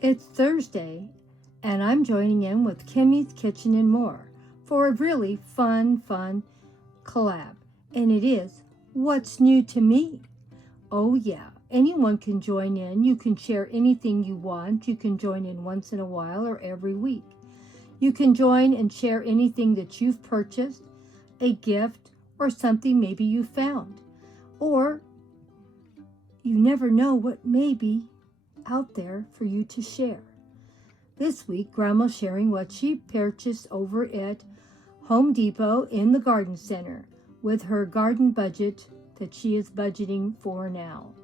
It's Thursday, and I'm joining in with Kimmy's Kitchen and More for a really fun collab. And it is What's New to Me? Oh yeah, anyone can join in. You can share anything you want. You can join in once in a while or every week. You can join and share anything that you've purchased, a gift, or something maybe you found. Or you never know what may be out there for you to share. This week, Grandma's sharing what she purchased over at Home Depot in the garden center with her garden budget that she is budgeting for now.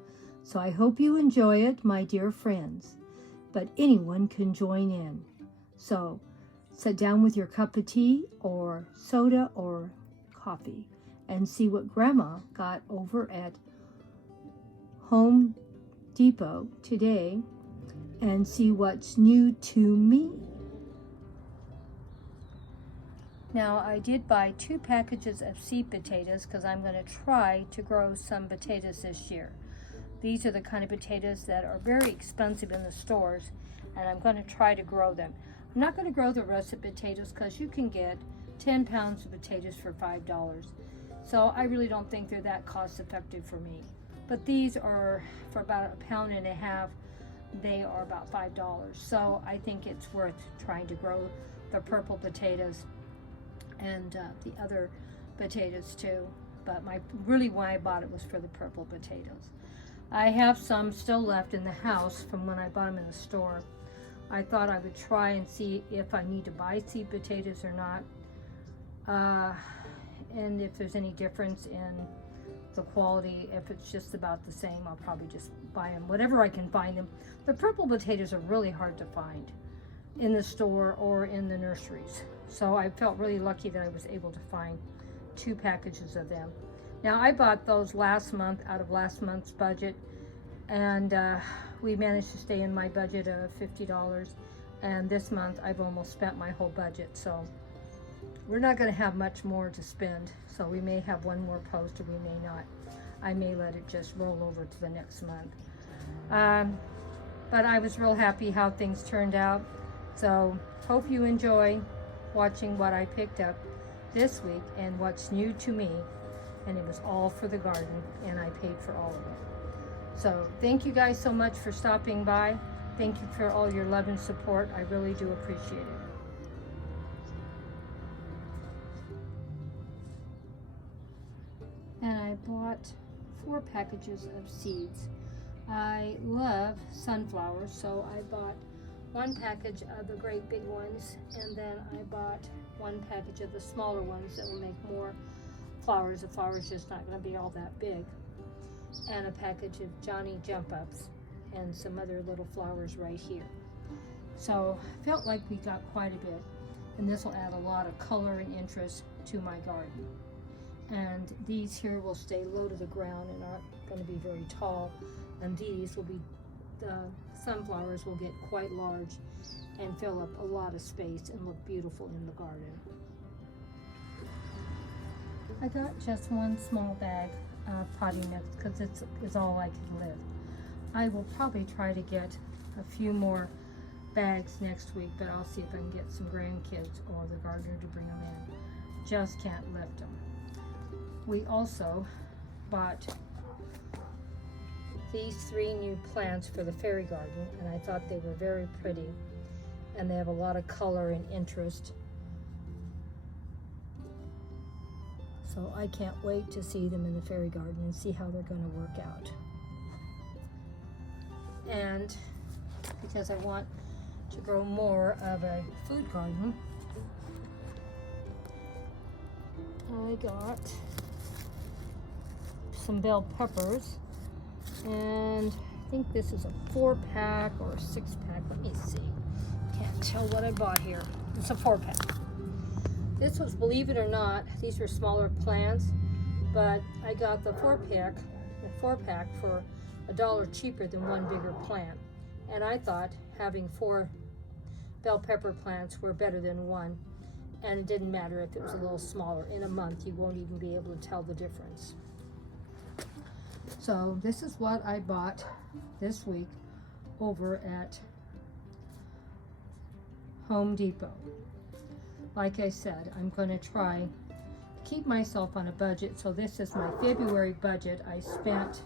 So I hope you enjoy it, my dear friends. But anyone can join in. So sit down with your cup of tea or soda or coffee and see what Grandma got over at Home Depot today and see what's new to me. Now, I did buy 2 packages of seed potatoes because I'm going to try to grow some potatoes this year. These are the kind of potatoes that are very expensive in the stores, and I'm going to try to grow them. I'm not going to grow the russet potatoes because you can get 10 pounds of potatoes for $5. So I really don't think they're that cost effective for me. But these are for about a pound and a half. They are about $5. So I think it's worth trying to grow the purple potatoes and the other potatoes too. But really why I bought it was for the purple potatoes. I have some still left in the house from when I bought them in the store. I thought I would try and see if I need to buy seed potatoes or not. And if there's any difference in the quality. If it's just about the same, I'll probably just buy them whatever I can find them. The purple potatoes are really hard to find in the store or in the nurseries, so I felt really lucky that I was able to find 2 packages of them. Now, I bought those last month out of last month's budget, and we managed to stay in my budget of $50, and this month I've almost spent my whole budget, so we're not going to have much more to spend, so we may have one more post or we may not. I may let it just roll over to the next month. But I was real happy how things turned out. So hope you enjoy watching what I picked up this week and what's new to me. And it was all for the garden, and I paid for all of it. So thank you guys so much for stopping by. Thank you for all your love and support. I really do appreciate it. And I bought 4 packages of seeds. I love sunflowers, so I bought 1 package of the great big ones, and then I bought 1 package of the smaller ones that will make more flowers. The flower's just not going to be all that big. And a package of Johnny Jump Ups and some other little flowers right here. So I felt like we got quite a bit, and this will add a lot of color and interest to my garden. And these here will stay low to the ground and aren't going to be very tall, and these will be, the sunflowers will get quite large and fill up a lot of space and look beautiful in the garden. I got just 1 small bag of potting mix because it's all I can lift. I will probably try to get a few more bags next week, but I'll see if I can get some grandkids or the gardener to bring them in. Just can't lift them. We also bought these 3 new plants for the fairy garden, and I thought they were very pretty, and they have a lot of color and interest. So I can't wait to see them in the fairy garden and see how they're going to work out. And because I want to grow more of a food garden, I got some bell peppers, and I think this is a 4-pack or a 6-pack. Let me see. Can't tell what I bought here. It's a 4-pack. This was, believe it or not, these were smaller plants, but I got the 4-pack for $1 cheaper than 1 bigger plant. And I thought having 4 bell pepper plants were better than 1. And it didn't matter if it was a little smaller. In a month, you won't even be able to tell the difference. So this is what I bought this week over at Home Depot. Like I said, I'm going to try to keep myself on a budget. So this is my February budget. I spent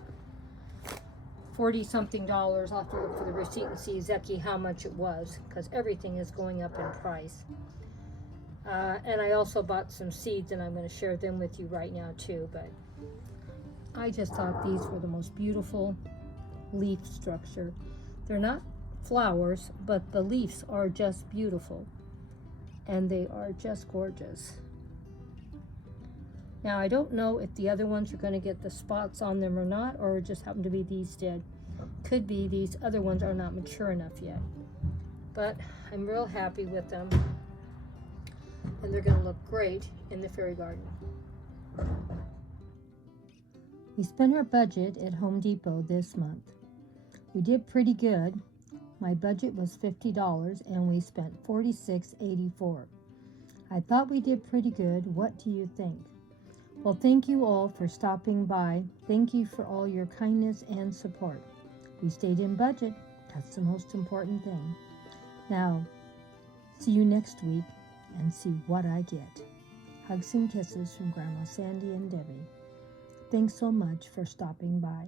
$40-something. I'll have to look for the receipt and see exactly how much it was, because everything is going up in price. And I also bought some seeds, and I'm going to share them with you right now too. But I just thought these were the most beautiful leaf structure. They're not flowers, but the leaves are just beautiful, and they are just gorgeous. Now I don't know if the other ones are going to get the spots on them or not, or just happen to be these did. Could be these other ones are not mature enough yet, but I'm real happy with them, and they're going to look great in the fairy garden. We spent our budget at Home Depot this month. We did pretty good. My budget was $50 and we spent $46.84. I thought we did pretty good. What do you think? Well, thank you all for stopping by. Thank you for all your kindness and support. We stayed in budget. That's the most important thing. Now, see you next week and see what I get. Hugs and kisses from Grandma Sandy and Debbie. Thanks so much for stopping by.